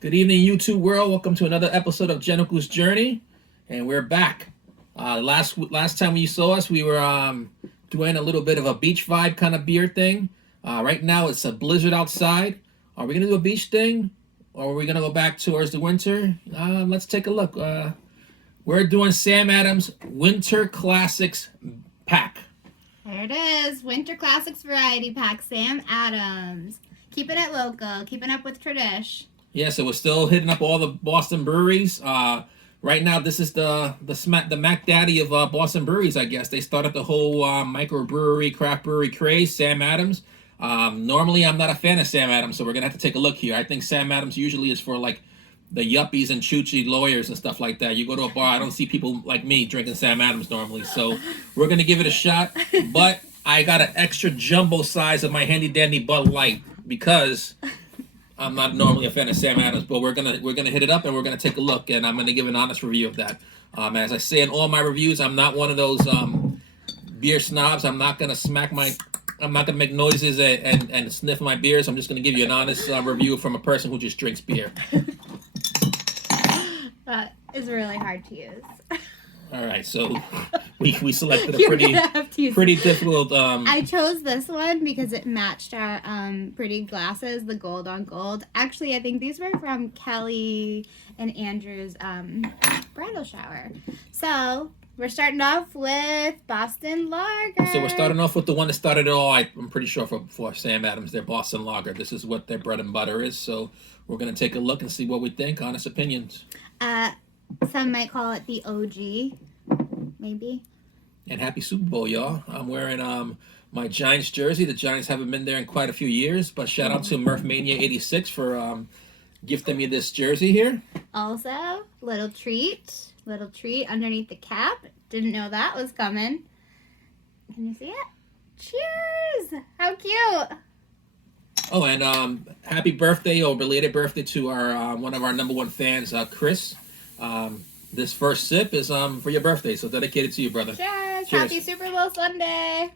Good evening, YouTube world. Welcome to another episode of Jenoku's Journey, and we're back. Last time you saw us, we were doing a little bit of a beach vibe kind of beer thing. Right now, it's a blizzard outside. Are we gonna do a beach thing, or are we gonna go back towards the winter? Let's take a look. We're doing Sam Adams Winter Classics pack. There it is. Winter Classics Variety Pack, Sam Adams. Keeping it local, keeping up with tradish. Yeah, so we're still hitting up all the Boston breweries. Right now, this is the Mac Daddy of Boston breweries, I guess. They started the whole microbrewery, craft brewery craze, Sam Adams. Normally, I'm not a fan of Sam Adams, so we're going to have to take a look here. I think Sam Adams usually is for, like, the yuppies and choochy lawyers and stuff like that. You go to a bar, I don't see people like me drinking Sam Adams normally. So we're going to give it a shot. But I got an extra jumbo size of my handy-dandy Bud Light because I'm not normally a fan of Sam Adams, but we're gonna hit it up and we're gonna take a look, and I'm gonna give an honest review of that. As I say in all my reviews, I'm not one of those beer snobs. I'm not gonna make noises and sniff my beers. I'm just gonna give you an honest review from a person who just drinks beer. That is really hard to use. All right, so we selected a pretty difficult. I chose this one because it matched our pretty glasses, the gold on gold. Actually, I think these were from Kelly and Andrew's bridal shower. So we're starting off with Boston Lager. So we're starting off with the one that started it all. I'm pretty sure for Sam Adams, their Boston Lager. This is what their bread and butter is. So we're gonna take a look and see what we think. Honest opinions. Some might call it the OG, maybe. And happy Super Bowl, y'all. I'm wearing my Giants jersey. The Giants haven't been there in quite a few years, but shout out to Murphmania86 for gifting me this jersey here. Also, little treat underneath the cap. Didn't know that was coming. Can you see it? Cheers! How cute! Oh, and happy birthday or belated birthday to our one of our number one fans, Chris. This first sip is for your birthday, so dedicated to you, brother. Cheers! Cheers. Happy Super Bowl Sunday!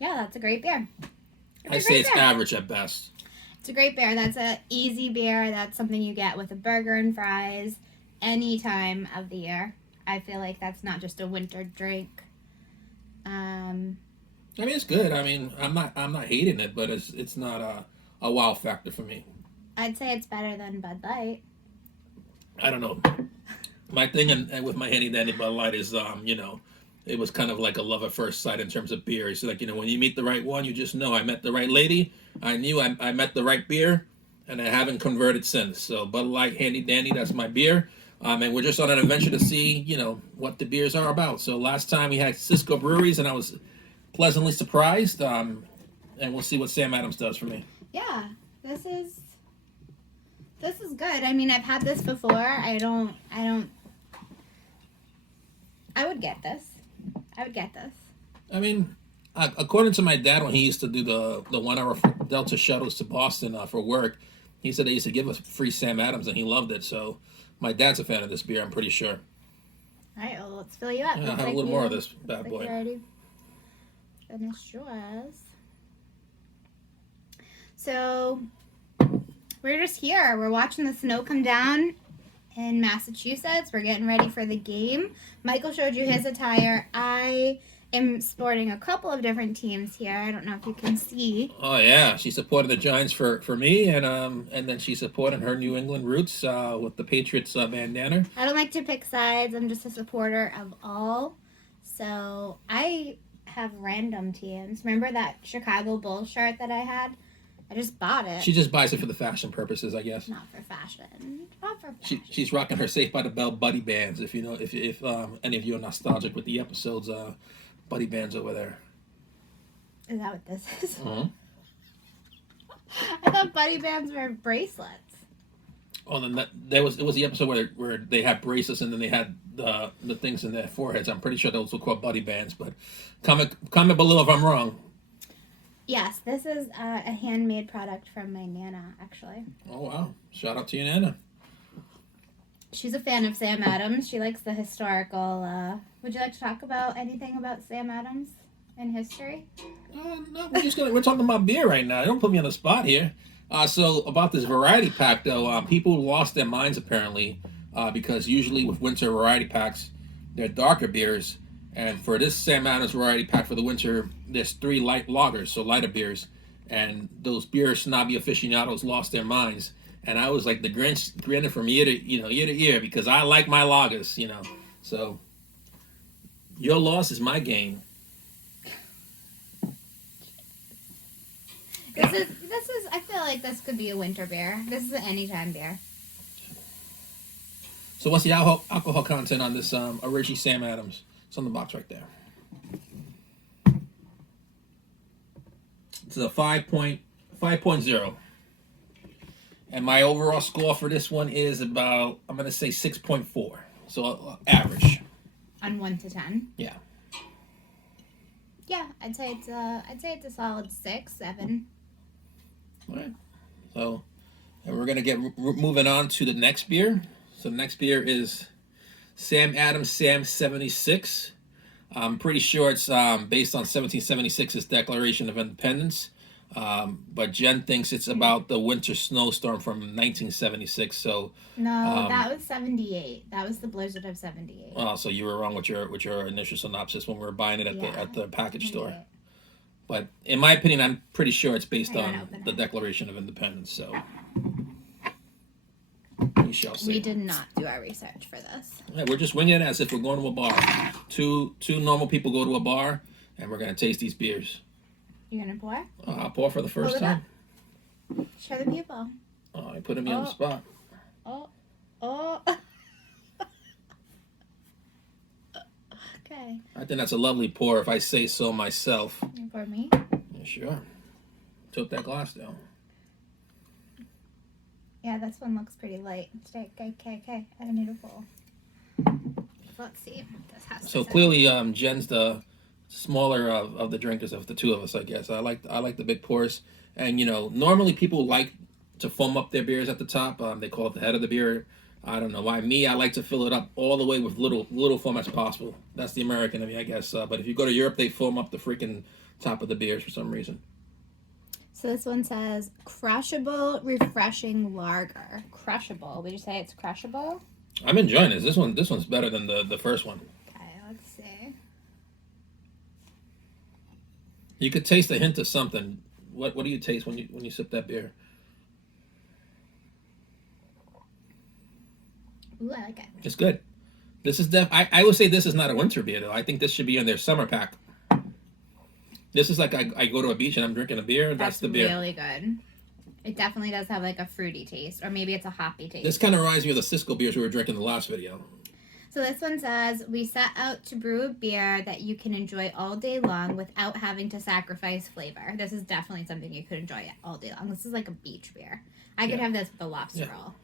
Yeah, that's a great beer. I say it's average at best. It's a great beer. That's an easy beer. That's something you get with a burger and fries any time of the year. I feel like that's not just a winter drink. I mean, it's good. I mean, I'm not hating it, but it's not a wow factor for me. I'd say it's better than Bud Light. I don't know. My thing and with my handy dandy Bud Light is it was kind of like a love at first sight in terms of beer. It's like, when you meet the right one, you just know I met the right lady. I knew I met the right beer, and I haven't converted since. So Bud Light handy dandy, that's my beer. And we're just on an adventure to see, what the beers are about. So last time we had Cisco Breweries, and I was pleasantly surprised. And we'll see what Sam Adams does for me. Yeah, this is good. I mean, I've had this before. I would get this. I mean, according to my dad, when he used to do the 1 hour Delta shuttles to Boston for work, he said they used to give us free Sam Adams, and he loved it. So my dad's a fan of this beer, I'm pretty sure. All right, well, let's fill you up. Yeah, I'll have a little more of this bad boy. You already finished yours. So we're just here. We're watching the snow come down in Massachusetts. We're getting ready for the game. Michael showed you his attire. I am sporting a couple of different teams here. I don't know if you can see. Oh yeah, she supported the Giants for me, and then she supported her New England roots with the Patriots bandana. I don't like to pick sides. I'm just a supporter of all. So I have random teams. Remember that Chicago Bulls shirt that I had? I just bought it. She just buys it for the fashion purposes, I guess. Not for fashion. Not for fashion. She's rocking her Saved by the Bell buddy bands. If any of you are nostalgic with the episodes, buddy bands over there. Is that what this is? Uh-huh. I thought buddy bands were bracelets. Oh, then it was the episode where they had bracelets and then they had the things in their foreheads. I'm pretty sure those were called buddy bands, but comment below if I'm wrong. Yes, this is a handmade product from my Nana, actually. Oh, wow. Shout out to your Nana. She's a fan of Sam Adams. She likes the historical. Would you like to talk about anything about Sam Adams? in history? No, we're talking about beer right now. Don't put me on the spot here. So about this variety pack though, people lost their minds apparently, because usually with winter variety packs, they're darker beers, and for this Sam Adams variety pack for the winter, there's 3 light lagers, so lighter beers, and those beer snobby aficionados lost their minds, and I was like the Grinch, grinning from year to year because I like my lagers, So your loss is my gain. This is. I feel like this could be a winter beer. This is an anytime beer. So what's the alcohol content on this Original Sam Adams? It's on the box right there. It's a 5.0. And my overall score for this one is about, I'm going to say 6.4. So average. On 1 to 10. Yeah. Yeah, I'd say it's a solid 6, 7. All right. So, and we're going to get moving on to the next beer. So the next beer is Sam Adams Sam 76. I'm pretty sure it's based on 1776's Declaration of Independence. But Jen thinks it's about the winter snowstorm from 1976. So no, that was 78. That was the blizzard of 78. Oh, so you were wrong with your initial synopsis when we were buying it at the package store. But in my opinion, I'm pretty sure it's based on the Declaration of Independence. So we shall see. We did not do our research for this. Yeah, we're just winging it as if we're going to a bar. Two normal people go to a bar, and we're gonna taste these beers. You gonna pour? I'll pour for the first time. Show the people. Oh, you're putting me on the spot. Oh. Okay. I think that's a lovely pour, if I say so myself. You pour me? Yeah, sure. Tilt that glass down. Yeah, this one looks pretty light. Okay. I need a bowl. Let's see. So clearly, Jen's the smaller of the drinkers of the two of us, I guess. I like the big pours, and normally people like to foam up their beers at the top. They call it the head of the beer. I don't know why. Me, I like to fill it up all the way with little foam as possible. That's the American in me, I guess. But if you go to Europe, they foam up the freaking top of the beers for some reason. So this one says crushable, refreshing lager. Crushable. Would you say it's crushable? I'm enjoying this. This one's better than the first one. Okay, let's see. You could taste a hint of something. What do you taste when you sip that beer? Ooh, I like it. It's good. This is I would say this is not a winter beer though. I think this should be in their summer pack. This is like I go to a beach and I'm drinking a beer. That's the beer. Really good. It definitely does have like a fruity taste, or maybe it's a hoppy taste. This kind of reminds me of the Cisco beers we were drinking in the last video. So this one says, we set out to brew a beer that you can enjoy all day long without having to sacrifice flavor. This is definitely something you could enjoy all day long. This is like a beach beer. I could have this with a lobster roll.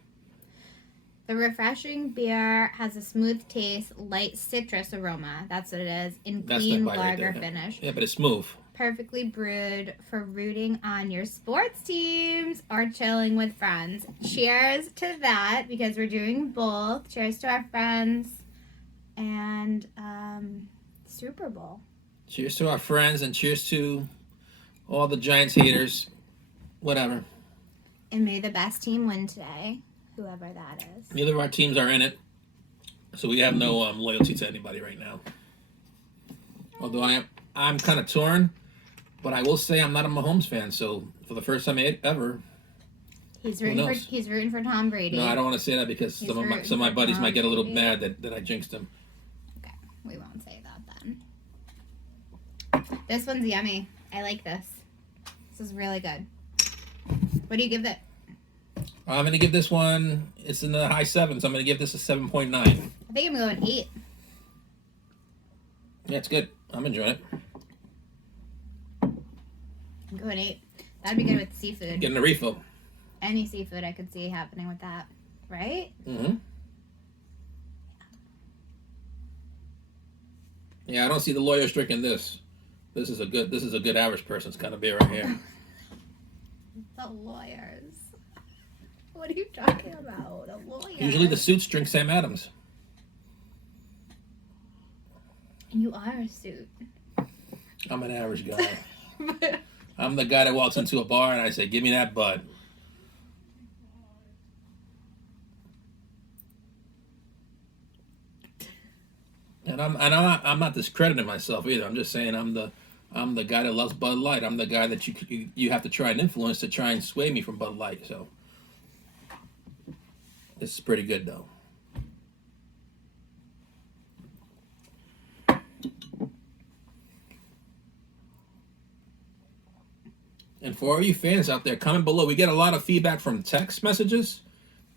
The refreshing beer has a smooth taste, light citrus aroma. That's what it is. In clean lager finish. Yeah, but it's smooth. Perfectly brewed for rooting on your sports teams or chilling with friends. Cheers to that, because we're doing both. Cheers to our friends and Super Bowl. Cheers to our friends and cheers to all the Giants haters. Whatever. And may the best team win today, whoever that is. Neither of our teams are in it, so we have no loyalty to anybody right now. Although I'm kind of torn, but I will say I'm not a Mahomes fan. So for the first time ever, he's rooting for Tom Brady. No, I don't want to say that because some of my buddies might get a little mad that I jinxed him. Okay, we won't say that then. This one's yummy. I like this. This is really good. What do you give it? I'm gonna give this one. It's in the high 7s. I'm gonna give this a 7.9. I think I'm going 8. Yeah, it's good. I'm enjoying it. I'm going 8. That'd be good with seafood. Getting a refill. Any seafood I could see happening with that, right? Mm-hmm. Yeah, I don't see the lawyers drinking this. This is a good average person's kind of beer right here. The lawyers. What are you talking about? The lawyers. Usually the suits drink Sam Adams. You are a suit. I'm an average guy. I'm the guy that walks into a bar and I say, "Give me that Bud." And I'm not discrediting myself either. I'm just saying I'm the guy that loves Bud Light. I'm the guy that you have to try and influence to try and sway me from Bud Light. So this is pretty good though. And for all you fans out there, comment below. We get a lot of feedback from text messages.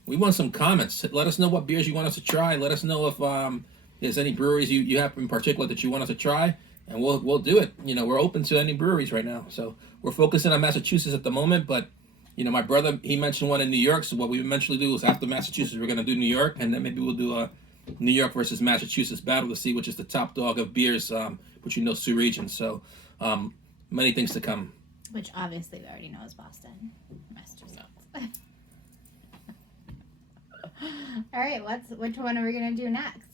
We want some comments. Let us know what beers you want us to try. Let us know if there's any breweries you have in particular that you want us to try, and we'll do it. You know, we're open to any breweries right now. So we're focusing on Massachusetts at the moment, but you know, my brother, he mentioned one in New York. So what we eventually do is after Massachusetts, we're going to do New York, and then maybe we'll do a New York versus Massachusetts battle to see which is the top dog of beers, between those two regions. So many things to come. Which obviously we already know is Boston, Massachusetts. All right, which one are we gonna do next?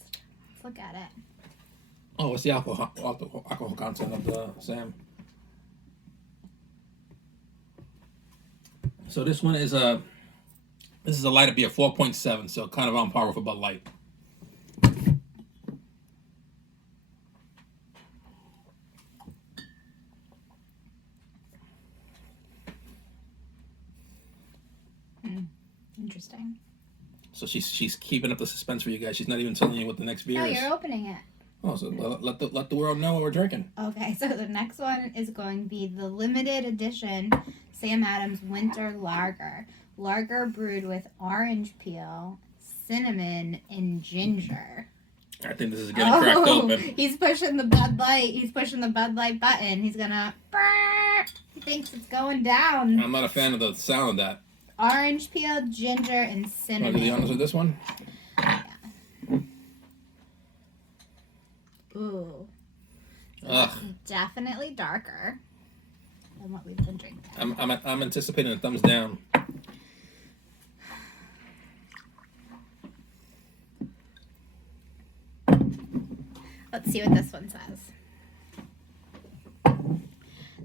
Let's look at it. Oh, what's the alcohol content of the Sam? So this one is a lighter beer, 4.7, so kind of on par with a Bud Light. Interesting. So she's keeping up the suspense for you guys. She's not even telling you what the next beer No, is. you're opening it. Oh, so let the world know what we're drinking. Okay, so the next one is going to be the limited edition Sam Adams Winter Lager. Lager brewed with orange peel, cinnamon, and ginger. I think this is getting cracked open. He's pushing the Bud Light. He's pushing the Bud Light button. He's gonna. He thinks it's going down. I'm not a fan of the sound of that. Orange peel, ginger, and Want cinnamon. to be honest with this one? Yeah. Ooh. Ugh. Definitely darker than what we've been drinking. I'm anticipating a thumbs down. Let's see what this one says.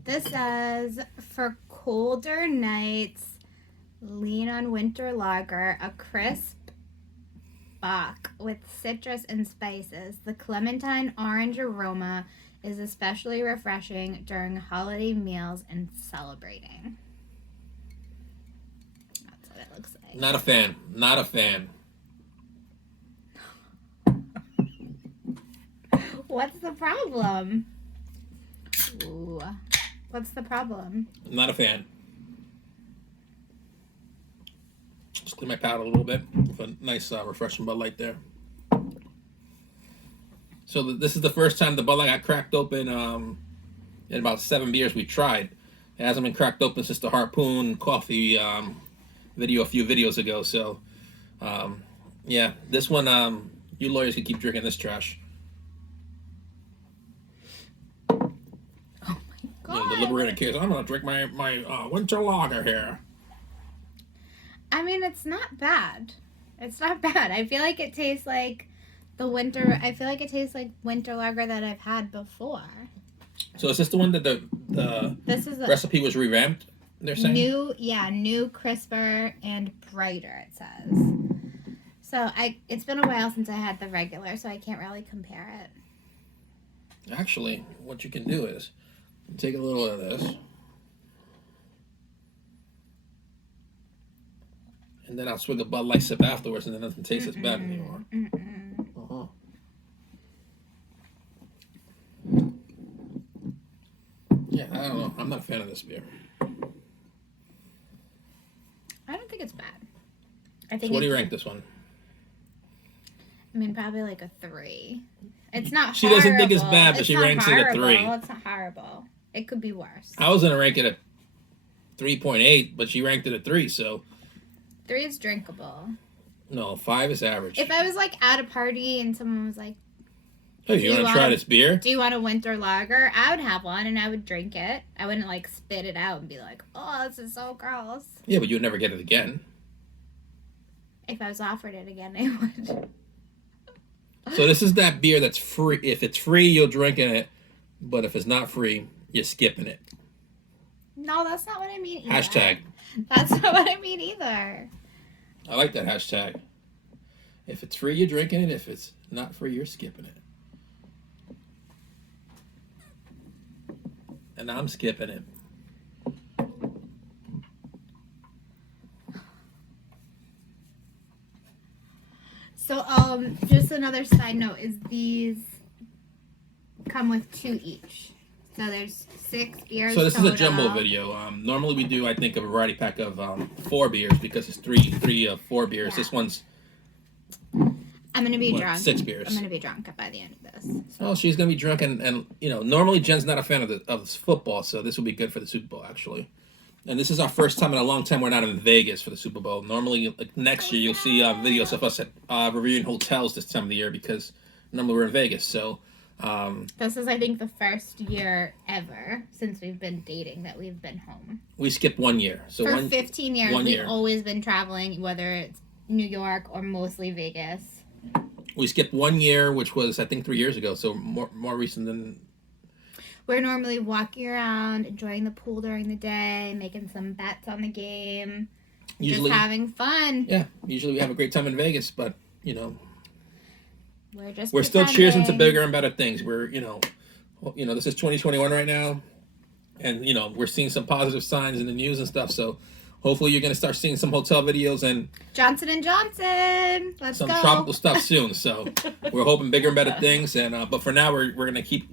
This says, for colder nights, lean on winter lager, a crisp bock with citrus and spices. The clementine orange aroma is especially refreshing during holiday meals and celebrating. That's what it looks like. Not a fan. Not a fan. What's the problem? Ooh. What's the problem? Not a fan. Just clean my palate a little bit with a nice refreshing Bud Light there. So this is the first time the Bud Light got cracked open in about 7 beers we tried. It hasn't been cracked open since the Harpoon Coffee video a few videos ago. So yeah, this one you lawyers can keep drinking this trash. You know, the liberated kids. I'm gonna drink my winter lager here. I mean, it's not bad. It's not bad. I feel like it tastes like the winter. I feel like it tastes like winter lager that I've had before. So is this the one that the This is the recipe was revamped? They're saying new, crisper and brighter. It says. So it's been a while since I had the regular, so I can't really compare it. Actually, what you can do is take a little of this, and then I'll swig a Bud Light sip afterwards, and then it doesn't taste as bad anymore. Yeah, I don't know. I'm not a fan of this beer. I don't think it's bad. I think. So what do you rank this one? I mean, probably like a 3. It's not. She doesn't think it's horrible. bad, but she ranks it a 3. It's not horrible. It could be worse. I was gonna rank it at 3.8, but she ranked it at 3. So 3 is drinkable. no, 5 is average. If I was like at a party and someone was like, Hey, you want to try this beer? "Do you want a winter lager?" I would have one and I would drink it. I wouldn't like spit it out and be like, "Oh, this is so gross." Yeah, but you'd never get it again. If I was offered it again, I would. So this is that beer that's free. If it's free, you'll drink in it. But if it's not free, you're skipping it. No, that's not what I mean either. Hashtag. That's not what I mean either. I like that hashtag. If it's free, you're drinking it. If it's not free, you're skipping it. And I'm skipping it. So, just another side note is these come with 2 each. So there's 6 beers. So this is a total. jumbo video. Normally we do, I think, a variety pack of 4 beers because it's three of 4 beers. Yeah. This one's I'm gonna be what, drunk. 6 beers. I'm gonna be drunk by the end of this. Oh, she's gonna be drunk, and you know, normally Jen's not a fan of football, so this will be good for the Super Bowl actually. And this is our first time in a long time we're not in Vegas for the Super Bowl. Normally, like next year, you'll see videos of us at reviewing hotels this time of the year because normally we're in Vegas. So This is, I think, the first year ever since we've been dating that we've been home. we skipped 1 year. So For one, 15 years, 1 we've year. always been traveling, whether it's New York or mostly Vegas. we skipped 1 year, which was I think 3 years ago. So more recent than. We're normally walking around, enjoying the pool during the day, making some bets on the game, Usually, just having fun. yeah. Usually we have a great time in Vegas, but you know, We're still cheersing to pretending. bigger and better things. We're this is 2021 right now, and we're seeing some positive signs in the news and stuff. So hopefully you're gonna start seeing some hotel videos and Johnson & Johnson. Let's some go. tropical stuff soon. So we're hoping bigger and better things. And but for now we're gonna keep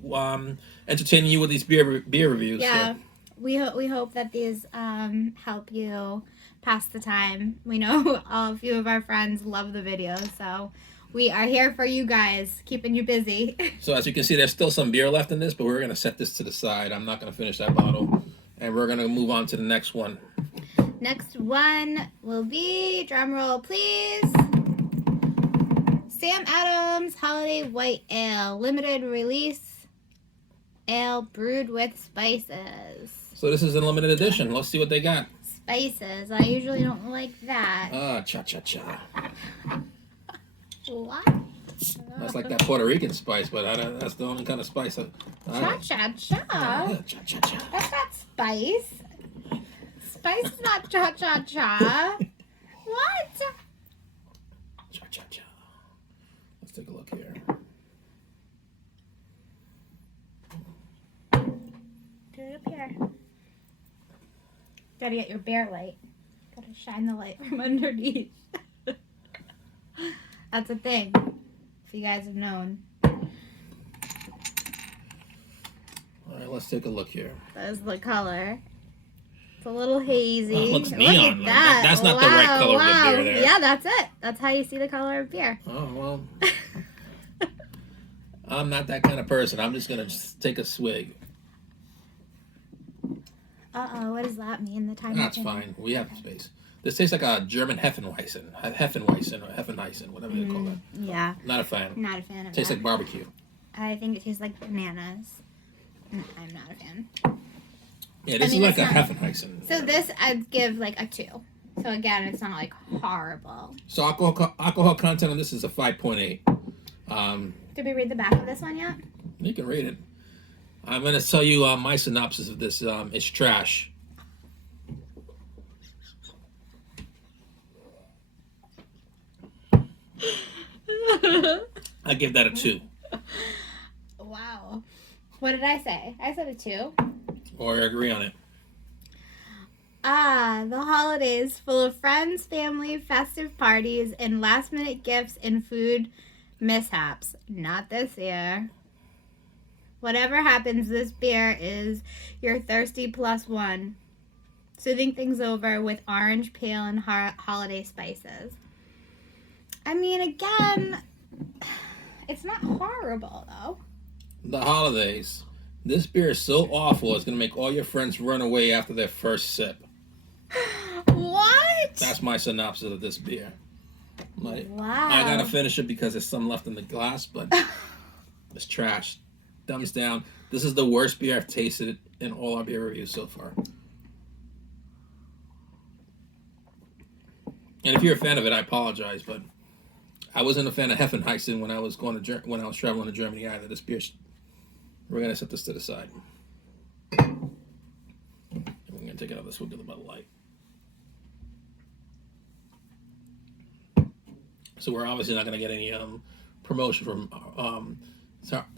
entertaining you with these beer reviews. Yeah. So. We hope that these help you pass the time. We know a few of our friends love the videos, so we are here for you guys, keeping you busy. So as you can see, there's still some beer left in this, but we're gonna set this to the side. I'm not gonna finish that bottle, and we're gonna move on to the next one. Next one will be, drumroll please, Sam Adams Holiday White Ale, limited release ale brewed with spices. So this is a limited edition. Let's see what they got. Spices. I usually don't like that. Cha cha cha. What? That's like that Puerto Rican spice, but that's the only kind of spice. Cha cha cha. Cha cha cha. That's not spice. Spice is not cha cha cha. What? Cha cha cha. Let's take a look here. Do it up here. Gotta get your bear light. Gotta shine the light from underneath. That's a thing. If you guys have known. All right, let's take a look here. That is the color. It's a little hazy. Oh, it looks Look neon. at that. That's not the right color of the beer there. Yeah, that's it. That's how you see the color of beer. Oh well. I'm not that kind of person. I'm just gonna take a swig. Uh-oh, what does that mean? The time. That's fine. We have space. This tastes like a German Hefeweizen, or Hefeweizen, whatever they call it. Yeah, Not a fan. not a fan of Tastes that. like barbecue. I think it tastes like bananas. I'm not a fan. Yeah, this I mean, is like a it's not- Hefeweizen. So this I'd give like a 2. So again, it's not like horrible. So alcohol content on this is a 5.8. Did we read the back of this one yet? You can read it. I'm gonna tell you my synopsis of this. It's trash. I give that a 2. Wow. What did I say? I said a 2. Or I agree on it. The holidays full of friends, family, festive parties, and last minute gifts and food mishaps. Not this year. Whatever happens, this beer is your thirsty +1. Soothing things over with orange, pale, and holiday spices. I mean, again, it's not horrible, though. The holidays. This beer is so awful, it's gonna make all your friends run away after their first sip. What? That's my synopsis of this beer. Wow. I gotta finish it because there's some left in the glass, but it's trash. Thumbs down. This is the worst beer I've tasted in all our beer reviews so far. And if you're a fan of it, I apologize, but I wasn't a fan of Hefeweizen when I was traveling to Germany either. This beer We're gonna set this to the side. And we're gonna take another swig of the Bud Light. So we're obviously not gonna get any promotion from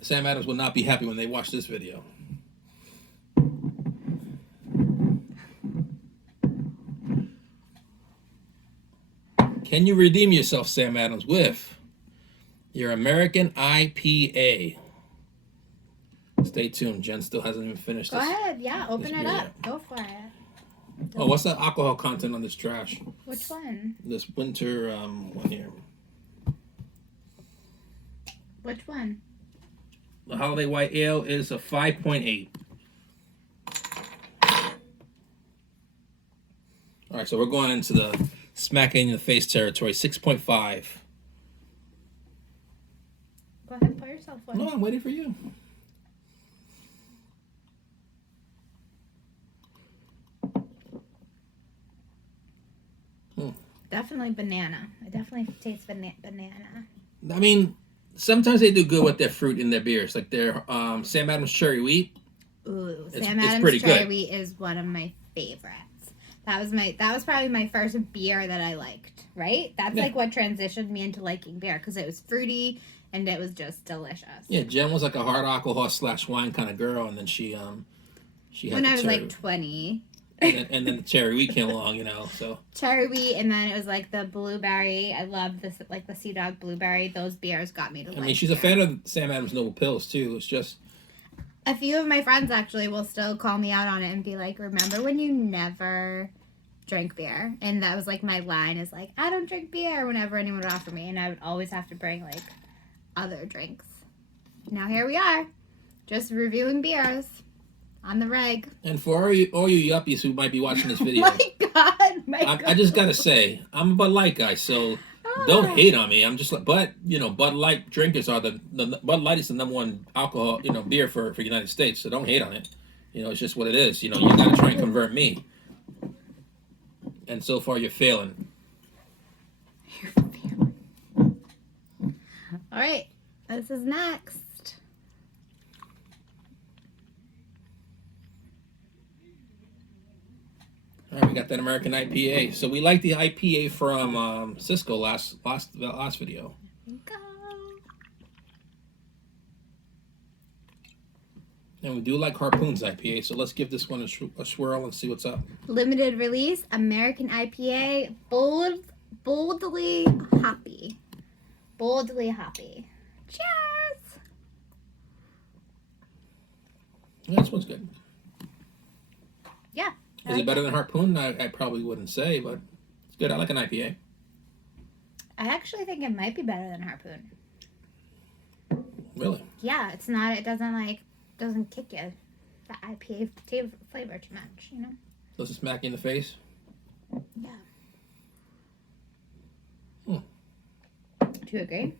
Sam Adams will not be happy when they watch this video. Can you redeem yourself, Sam Adams, with your American IPA? Stay tuned. Jen still hasn't even finished Go this. ahead. Yeah, open it beer up. yet. Go for it. Oh, what's the alcohol content on this trash? Which one? This winter one here. Which one? The Holiday White Ale is a 5.8. All right, so we're going into the smacking in the face territory. 6.5. Go ahead, pour yourself one. No, I'm waiting for you. Definitely banana. I definitely taste banana. I mean, sometimes they do good with their fruit in their beers, like their Sam Adams Cherry Wheat. Ooh, It's Sam Adams pretty Cherry good. Wheat is one of my favorites. That was probably my first beer that I liked. Right? That's Yeah. like what transitioned me into liking beer because it was fruity and it was just delicious. Yeah, Jen was like a hard alcohol / wine kind of girl, and then she had When the I was cherry, like 20. and then the Cherry Wheat came along, you know. So Cherry Wheat, and then it was like the blueberry. I love this, like the Sea Dog blueberry. Those beers got me to I mean, she's a fan of Sam Adams Noble Pills too. It's just A few of my friends actually will still call me out on it and be like, remember when you never drank beer? And that was like my line is like, I don't drink beer whenever anyone would offer me. And I would always have to bring like other drinks. Now here we are, just reviewing beers on the reg. and for all you yuppies who might be watching this video, My God, I just gotta say I'm a Bud Light guy, so don't hate on me. I'm just like, but you know, Bud Light drinkers are the Bud Light is the number one alcohol, you know, beer for United States. So don't hate on it. You know, it's just what it is. You know, you gotta try and convert me. And so far, you're failing. All right, this is next. All right, we got that American IPA. So we like the IPA from Cisco last video. Go. And we do like Harpoon's IPA, so let's give this one a swirl and see what's up. Limited release American IPA, boldly hoppy. Boldly hoppy. Cheers! Yeah, this one's good. Yeah. Is it better than Harpoon? I probably wouldn't say, but it's good. I like an IPA. I actually think it might be better than Harpoon. Really? Yeah, it's not, it doesn't kick you. The IPA flavor too much, you know? Does it smack you in the face? Yeah. Hmm. Do you agree?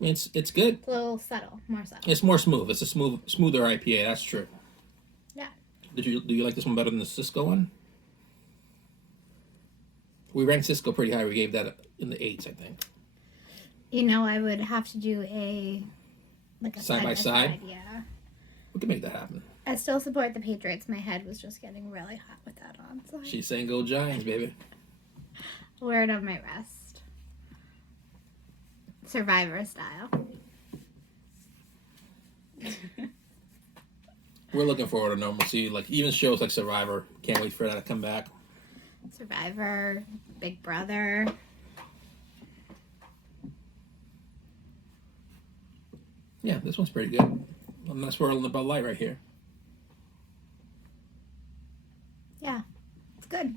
I mean, it's good. It's a little subtle, more subtle. It's more smooth. It's a smoother IPA. That's true. Yeah. Do you like this one better than the Cisco one? We ranked Cisco pretty high. We gave that in the 8s, I think. You know, I would have to do a Side by side? Yeah. We can make that happen. I still support the Patriots. My head was just getting really hot with that on. So She's saying go Giants, baby. I'll wear it on my wrist. Survivor style. We're looking forward to normalcy. Like even shows like Survivor. Can't wait for that to come back. Survivor, Big Brother. Yeah, this one's pretty good. I'm not swirling the Bud Light right here. Yeah, it's good.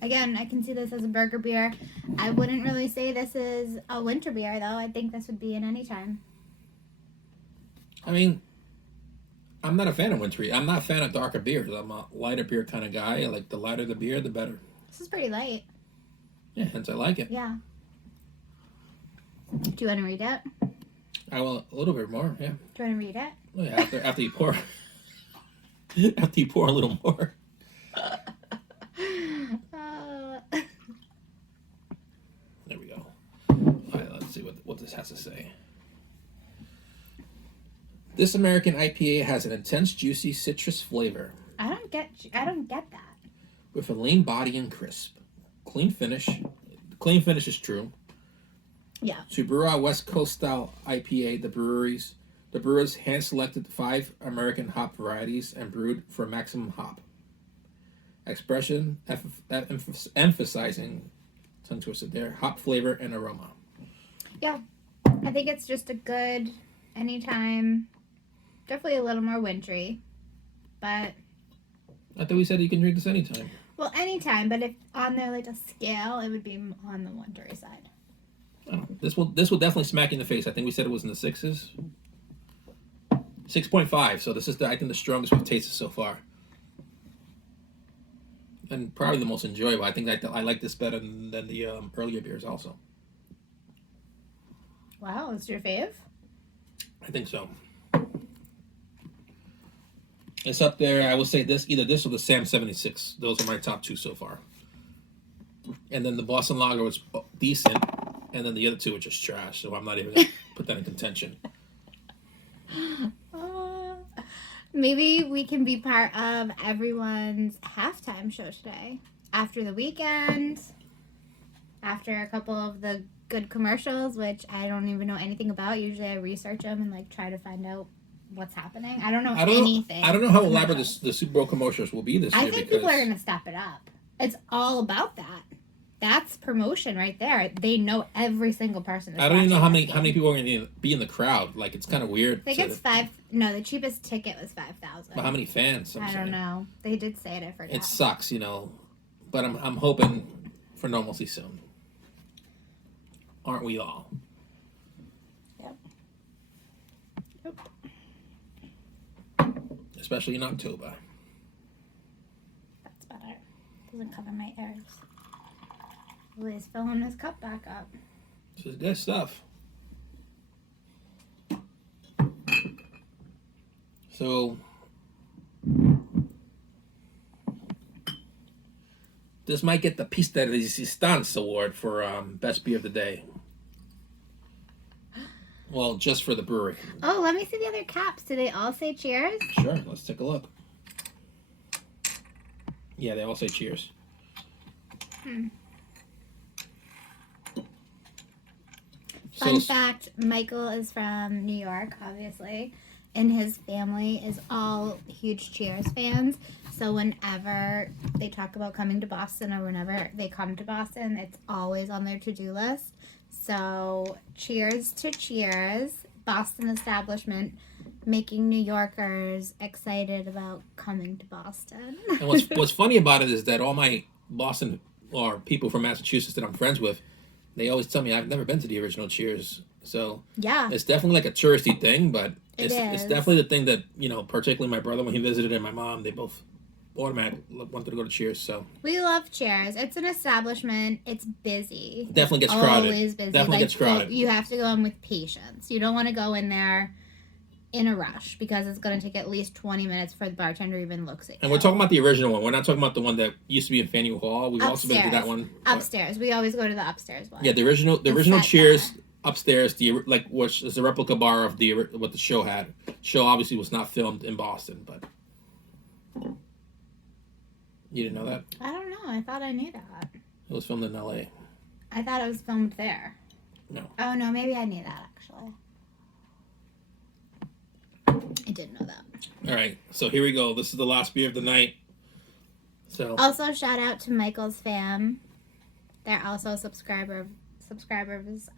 Again, I can see this as a burger beer. I wouldn't really say this is a winter beer, though. I think this would be in any time. I mean, I'm not a fan of wintry. I'm not a fan of darker beers. I'm a lighter beer kind of guy. I like the lighter the beer, the better. This is pretty light. Yeah, hence I like it. Yeah. Do you want to read it? I will a little bit more. Yeah. Do you want to read it? Oh, yeah, after you pour, after you pour a little more. There we go. All right, let's see what this has to say. This American IPA has an intense, juicy citrus flavor I don't get that. with a lean body and crisp. Clean finish. Clean finish is true. Yeah. To brew our West Coast style IPA, the brewers hand selected 5 American hop varieties and brewed for maximum hop expression, emphasizing, tongue twisted there, hop flavor and aroma. Yeah. I think it's just a good anytime. Definitely a little more wintry, but I thought we said you can drink this anytime. well, anytime. But if on there like a scale, it would be on the wintry side. Oh, this will definitely smack you in the face. I think we said it was in the 6s. 6.5. So this is I think the strongest we've tasted so far, and probably the most enjoyable. I think I like this better than the earlier beers also. Wow, it's your fave? I think so. It's up there. I would say either this or the Sam 76. Those are my top 2 so far. And then the Boston Lager was decent, and then the other 2 were just trash. So I'm not even gonna put that in contention. Maybe we can be part of everyone's halftime show today. After the weekend, after a couple of the good commercials, which I don't even know anything about. Usually I research them and like try to find out what's happening. I don't know anything. I don't know how elaborate the Super Bowl commercials will be this year. I think people are going to step it up. It's all about that. That's promotion right there. They know every single person. I don't even know how many people are going to be in the crowd. Like, it's kind of weird. I think it's 5. No, the cheapest ticket was 5,000. But how many fans? I don't know. They did say it. I forgot. It sucks, but I'm hoping for normalcy soon. Aren't we all? Yep. Especially in October. That's better. Doesn't cover my ears. He's filling his cup back up. This is good stuff. So, this might get the Piece de Resistance award for best beer of the day. Well, just for the brewery. Oh, let me see the other caps. Do they all say cheers? Sure, let's take a look. Yeah, they all say cheers. Fun fact, Michael is from New York, obviously, and his family is all huge Cheers fans. So whenever they talk about coming to Boston or whenever they come to Boston, it's always on their to-do list. So cheers to Cheers, Boston establishment, making New Yorkers excited about coming to Boston. And what's funny about it is that all my Boston or people from Massachusetts that I'm friends with, they always tell me I've never been to the original Cheers. So yeah, it's definitely like a touristy thing, but it's is. definitely the thing that, particularly my brother when he visited and my mom, they both automatically wanted to go to Cheers. So we love Cheers. It's an establishment. It's busy. Definitely gets crowded. Always busy. Definitely gets crowded. You have to go in with patience. You don't want to go in there in a rush because it's going to take at least 20 minutes for the bartender even looks at you. And we're talking about the original one. We're not talking about the one that used to be in Faneuil Hall. We've also been to that one. Upstairs. We always go to the upstairs one. Yeah, the original Cheers upstairs, which is a replica bar of what the show had. The show obviously was not filmed in Boston, but you didn't know that? I don't know. I thought I knew that. It was filmed in L.A. I thought it was filmed there. No. Oh no, maybe I knew that actually. I didn't know that. All right, so here we go. This is the last beer of the night. So also shout out to Michael's fam. They're also subscribers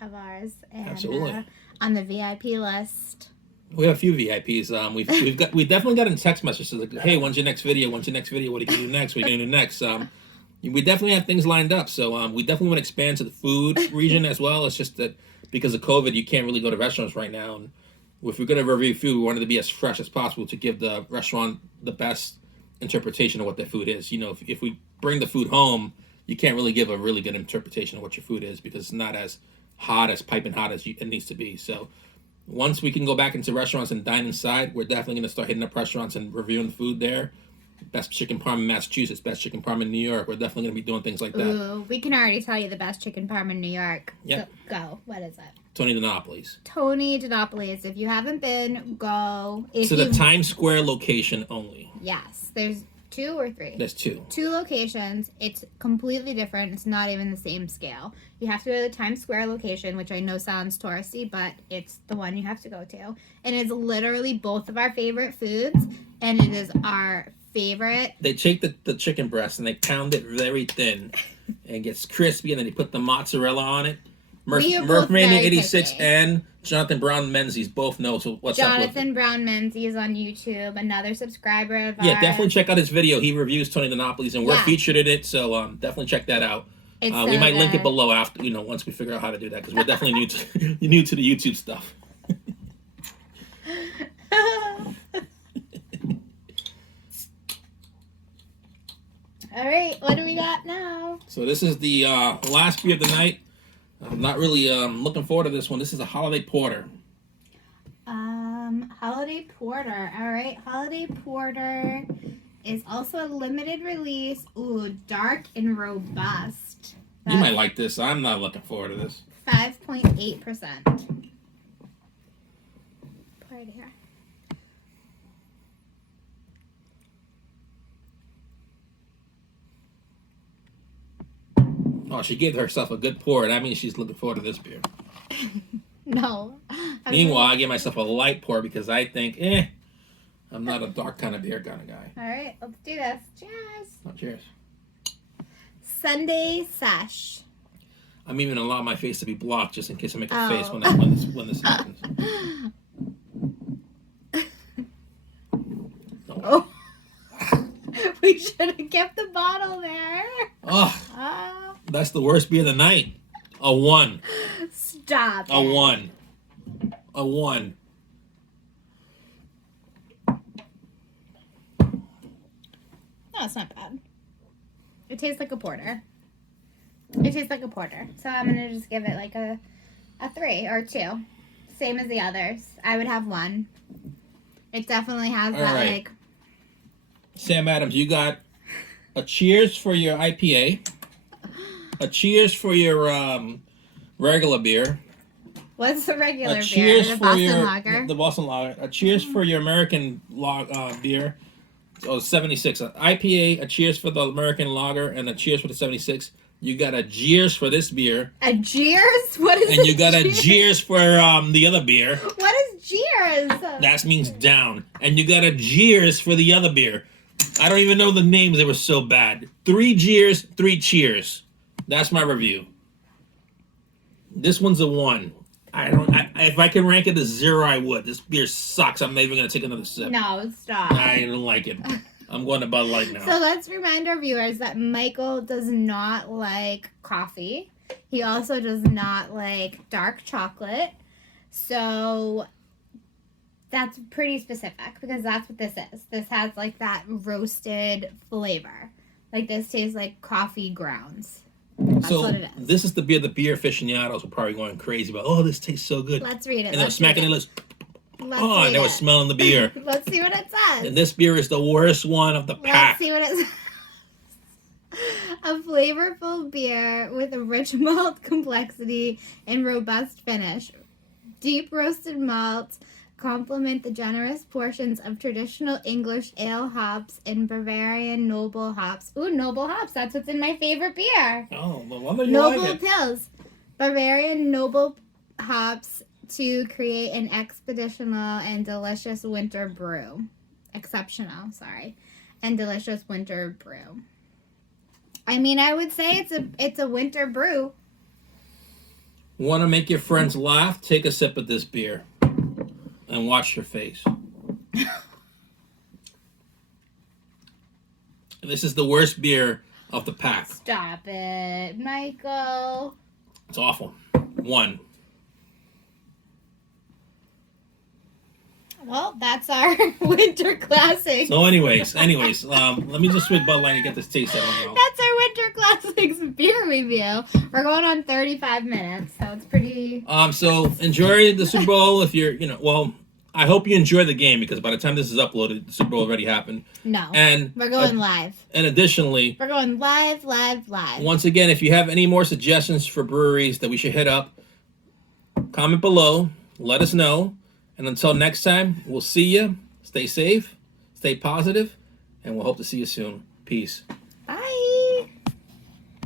of ours, and Absolutely. On the VIP list. We have a few VIPs. We definitely got in text messages like, "Hey, when's your next video? When's your next video? What are you gonna do next? What are you gonna do next?" We definitely have things lined up. So we definitely want to expand to the food region as well. It's just that because of COVID, you can't really go to restaurants right now. And if we're gonna review food, we wanted to be as fresh as possible to give the restaurant the best interpretation of what their food is. If we bring the food home, you can't really give a really good interpretation of what your food is because it's not as hot, as piping hot as it needs to be. So once we can go back into restaurants and dine inside, we're definitely going to start hitting up restaurants and reviewing the food there. Best chicken parm in Massachusetts, best chicken parm in New York. We're definitely going to be doing things like that. Ooh, we can already tell you the best chicken parm in New York. Yep. Go. What is it? Tony Dinopolis. Tony Dinopolis. If you haven't been, go. If So the you, Times Square location only. yes, there's 2 or 3. There's 2. 2 locations. It's completely different. It's not even the same scale. You have to go to the Times Square location, which I know sounds touristy, but it's the one you have to go to. And it's literally both of our favorite foods, and it is our favorite. They take the chicken breast and they pound it very thin, and it gets crispy, and then they put the mozzarella on it. We are both Murphmania very 86 picky. and Jonathan Brown Menzies both know what's up with Jonathan Brown Menzies on YouTube, another subscriber of it. Yeah, ours. definitely check out his video. He reviews Tony Dinopolis, and we're Yeah. featured in it, so definitely check that out. It's We so might link it good. below after, once we figure out how to do that, because we're definitely new to new to the YouTube stuff. All right, what do we got now? So this is the last beer of the night. I'm not really looking forward to this one. This is a holiday porter. Holiday Porter. All right, Holiday Porter is also a limited release. Ooh, dark and robust. You might like this. I'm not looking forward to this. 5.8%. Pour it here. Oh, she gave herself a good pour. That means she's looking forward to this beer. No. Meanwhile, I gave myself a light pour because I think, I'm not a dark kind of beer kind of guy. All right, let's do this. Cheers. Oh, cheers. Sunday Sesh. I'm even allowing my face to be blocked just in case I make a Oh. face when this happens. Oh. We should have kept the bottle there. Oh, Ah. that's the worst beer of the night. A 1. Stop. A it. 1. A 1. No, it's not bad. It tastes like a porter. It tastes like a porter. So I'm gonna just give it like a 3 or 2. Same as the others. I would have 1. It definitely has All that right. like Sam Adams, you got a cheers for your IPA, a cheers for your regular beer, what's the regular a beer? cheers The for Boston your Lager. the Boston Lager, a cheers for your American beer. Oh, 76. An IPA, a cheers for the American Lager, and a cheers for the 76. You got a jeers for this beer, A jeers? What is and you a got a jeers? jeers for the other beer. What is jeers? That means down. And you got a jeers for the other beer. I don't even know the names. They were so bad. 3 jeers, 3 cheers. That's my review. This one's a 1. If I can rank it as 0, I would. This beer sucks. I'm not even gonna take another sip. No, stop. I don't like it. I'm going to Bud Light now. So let's remind our viewers that Michael does not like coffee. He also does not like dark chocolate. So that's pretty specific because that's what this is. This has like that roasted flavor. Like this tastes like coffee grounds. That's So what it is. this is the beer the beer aficionados were probably going crazy about. Oh, this tastes so good. Let's read it. And they were Let's smacking read their it. lips. Let's Oh, read and they were it. smelling the beer. Let's see what it says. And this beer is the worst one of the Let's pack. see what it says. A flavorful beer with a rich malt complexity and robust finish. Deep roasted malts complement the generous portions of traditional English ale hops and Bavarian noble hops. Ooh, noble hops. That's what's in my favorite beer. Oh, no wonder you Noble like it. Pills. Bavarian noble hops to create an expeditional and delicious winter brew. Exceptional, sorry. And delicious winter brew. I mean, I would say it's a winter brew. Want to make your friends laugh? Take a sip of this beer and watch your face. This is the worst beer of the pack. Stop it, Michael. It's awful. 1. Well, that's our winter classic. So, anyways, let me just swig Bud Light and get this taste out of my mouth. That's our winter classics beer review. We're going on 35 minutes, so it's pretty. So enjoy the Super Bowl if you're, well, I hope you enjoy the game because by the time this is uploaded, the Super Bowl already happened. No. And We're going live. And additionally, We're going live. once again, if you have any more suggestions for breweries that we should hit up, comment below. Let us know. And until next time, we'll see you. Stay safe, stay positive, and we'll hope to see you soon. Peace.